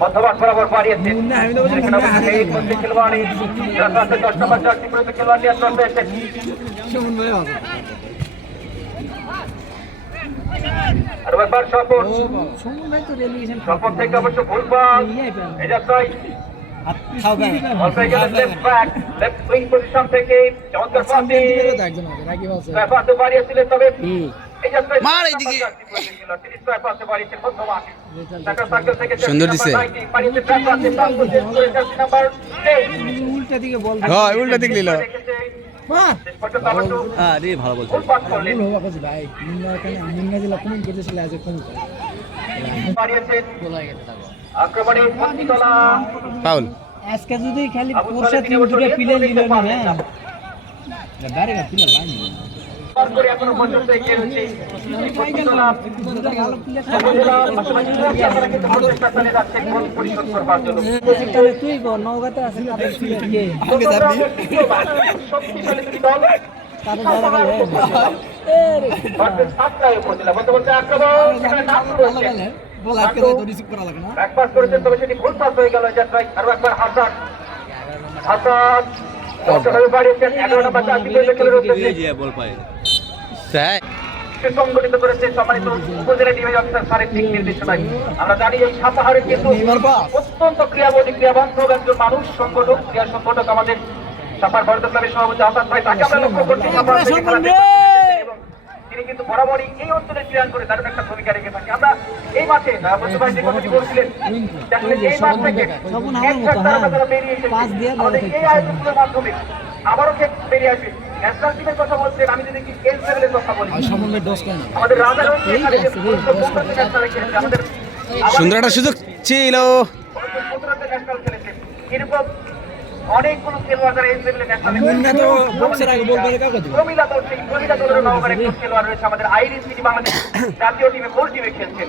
মধ্যমাঠ বরাবর মধ্যে খেলোয়াড়ি দশ নম্বর চারটি পর্যন্ত খেলোয়াড় নিয়ন্ত্রণ পেয়েছেন আর একবার স্বপন। স্বপন থেকে অবশ্য যাত্রায় ব্যাক লেফট উইং পজিশন থেকে চমৎকার পাশে বাড়িয়েছিলেন তবে যাত্রায় মার এইদিকে। সুন্দর দিছে। হয় উল্টা দিক আরে ভালো বলছো। ভাই মুন্না জেলা কমেন্ট করতেছিল আজ কমেন্ট হয়ে আজকে যদি খালি পোরশা তিন দুটো প্লেয়ার নিল না না। হ্যাঁ? ডাইরেক্ট প্লেয়ার লাইন পাস করে এখনও পর্যন্ত ভালো পাস হয়ে গেল বাড়িয়েছেন এগারো নম্বর চারটি তাই? সংগঠিত করেছে সম্মানিত উপজেলা ডিভিজ অফিসার স্যারের দিক নির্দেশনায়। আমরা জানি এই সাপাহারে কিন্তু অত্যন্ত ক্রিয়াবলী ক্রিয়াবান্ধব একজন মানুষ সংগঠক ক্রিয়া সংগঠক আমাদের সাপার ভারত ক্লাবের সভাপতি হাসান ভাই তাকে আমরা লক্ষ্য করছি সাপাহার থেকে খেলাতে এবং তিনি কিন্তু বরাবরই এই অঞ্চলে ক্রিয়ান করে দারুণ একটা ভূমিকা রেখে থাকে আমরা এই মাঠে বন্ধু ভাই যে কথাটি বলছিলেন এই মাঠ থেকে এক তারা। বেরিয়ে এসেছে। পাস দিয়ে ধরে আমাদের এই আয়োজনগুলোর মাধ্যমে আবারও কে বেরিয়ে আসবে ন্যাশনাল টিমের কথা বলছেন আমি যদি কি এল লেভেলের কথা বলি সমন্বয় দশ কেন আমাদের রাজা রয়েছে আমাদের সুন্দর একটা সুযোগ ছিল এরকম অনেকগুলো খেলোয়াড় এই লেভেলে দল সেই দলের একজন খেলোয়াড় রয়েছে আমাদের আইরিস সিটি বাংলাদেশ জাতীয় টিমে গোল টিমে খেলছেন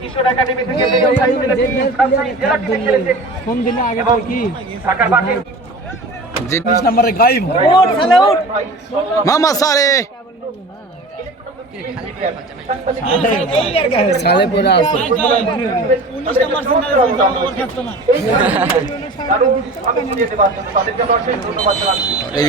কিশোর একাডেমি থেকে ফোন দিলে আগে কি ঢাকার মাঠে যে নাম্বারে গাইম ওট সালে ওট মামা সারে। সালে পড়ে আছে। এই